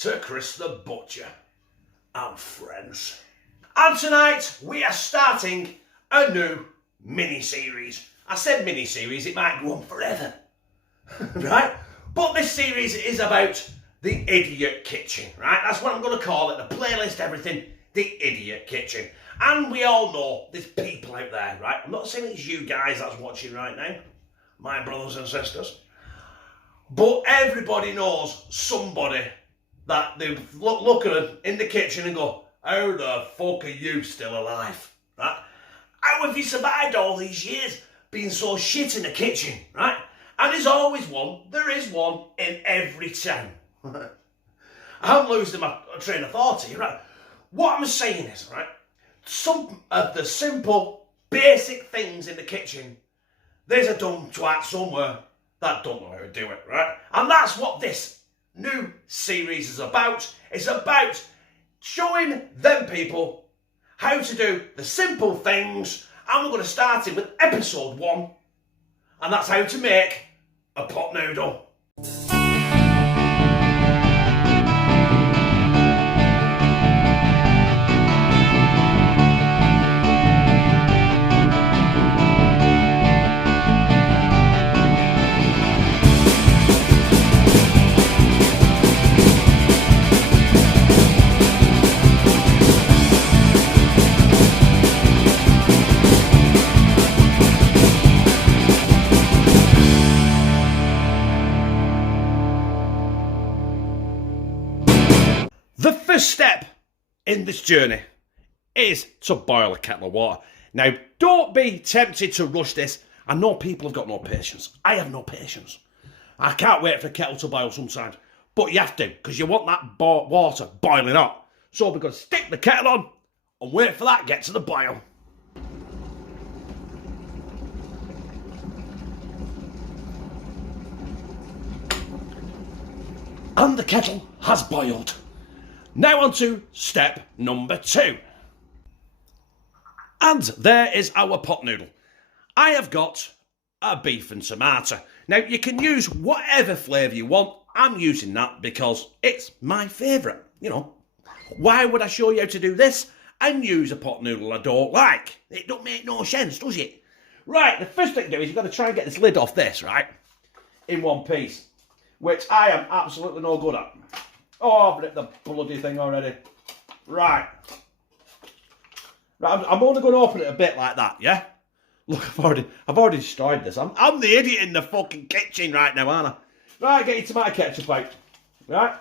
to Chris the Butcher and friends. And tonight we are starting a new mini-series. I said mini-series, it might go on forever, right? But this series is about the idiot kitchen, right? That's what I'm going to call it, the playlist, everything, the idiot kitchen. And we all know there's people out there, right? I'm not saying it's you guys that's watching right now, my brothers and sisters, but everybody knows somebody that they look at them in the kitchen and go, how the fuck are you still alive, right? How have you survived all these years being so shit in the kitchen, right? And there's always one, there is one in every town. I'm losing my train of thought here, right? What I'm saying is, right, some of the simple, basic things in the kitchen, there's a dumb twat somewhere that don't know how to do it, right? And that's what this new series is about. It's about showing them people how to do the simple things. And we're going to start it with episode 1. And that's how to make a pot noodle. The first step in this journey is to boil a kettle of water. Now, don't be tempted to rush this. I know people have got no patience. I have no patience. I can't wait for a kettle to boil sometimes. But you have to, because you want that water boiling hot. So we're going to stick the kettle on and wait for that to get to the boil. And the kettle has boiled. Now on to step number 2. And there is our pot noodle. I have got a beef and tomato. Now you can use whatever flavour you want. I'm using that because it's my favourite. You know, why would I show you how to do this and use a pot noodle I don't like? It don't make no sense, does it? Right, the first thing to do is you've got to try and get this lid off this, right? In one piece, which I am absolutely no good at. Oh, I've ripped the bloody thing already. Right. I'm only going to open it a bit like that, yeah? Look, I've already destroyed this. I'm the idiot in the fucking kitchen right now, aren't I? Right, get your tomato ketchup out. Right?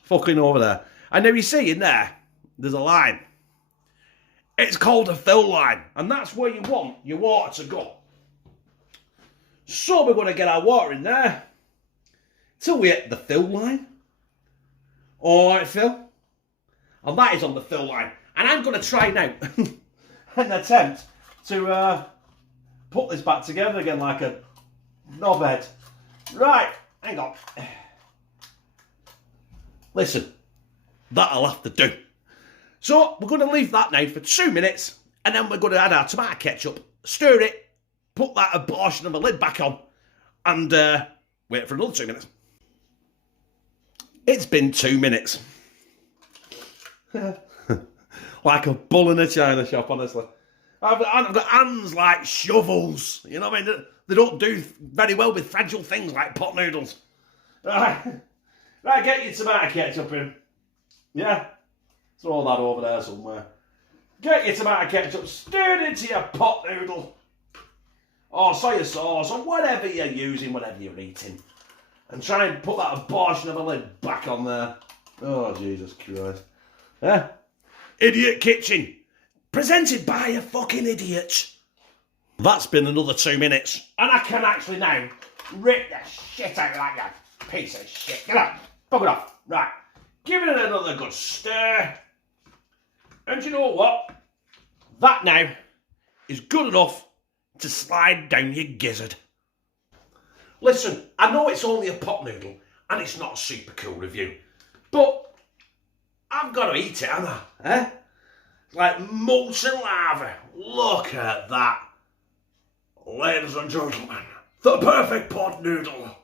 Fucking over there. And now you see in there, there's a line. It's called a fill line. And that's where you want your water to go. So we're going to get our water in there till we hit the fill line. Alright, Phil. And that is on the fill line. And I'm going to try now an attempt to put this back together again like a knobhead. Right, hang on. Listen, that'll have to do. So we're going to leave that now for 2 minutes, and then we're going to add our tomato ketchup, stir it, put that abortion of a lid back on, and wait for another 2 minutes. It's been 2 minutes. Like a bull in a china shop, honestly. I've got hands like shovels. You know what I mean? They don't do very well with fragile things like pot noodles. Right, get your tomato ketchup in. Yeah? Throw that over there somewhere. Get your tomato ketchup, stir it into your pot noodle. Or soy sauce, or whatever you're using, whatever you're eating. And try and put that abortion of a lid back on there. Oh, Jesus Christ. Yeah? Idiot Kitchen. Presented by a fucking idiot. That's been another 2 minutes. And I can actually now rip the shit out of that piece of shit. Get up. Fuck it off. Right. Give it another good stir. And you know what? That now is good enough to slide down your gizzard. Listen, I know it's only a pot noodle and it's not a super cool review, but I've got to eat it, haven't I? Eh? Like molten lava. Look at that. Ladies and gentlemen, the perfect pot noodle.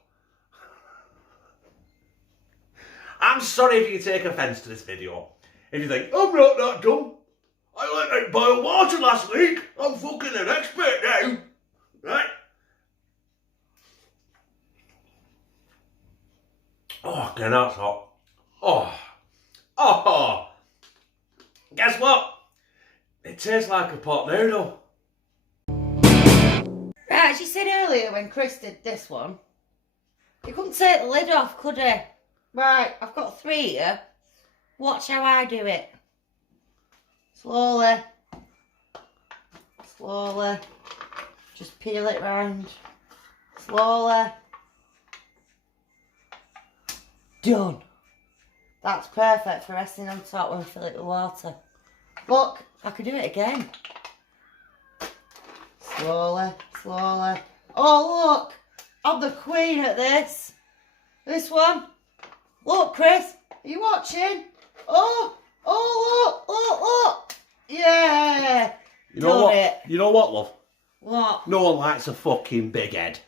sorry if you take offence to this video. If you think, I'm not that dumb. I learned how to boil water last week. I'm fucking an expert now. Right? Oh, again, that's hot. Oh. Guess what? It tastes like a pot noodle. Right, as you said earlier when Chris did this one, he couldn't take the lid off, could he? Right, I've got 3 here. Watch how I do it. Slowly. Slowly. Just peel it round. Slowly. Done. That's perfect for resting on top when we fill it with water. Look, I could do it again. Slowly, slowly. Oh, look. I'm the queen at this. This one. Look, Chris. Are you watching? Oh, look. Yeah. You know what? It. You know what, love? What? No one likes a fucking big head.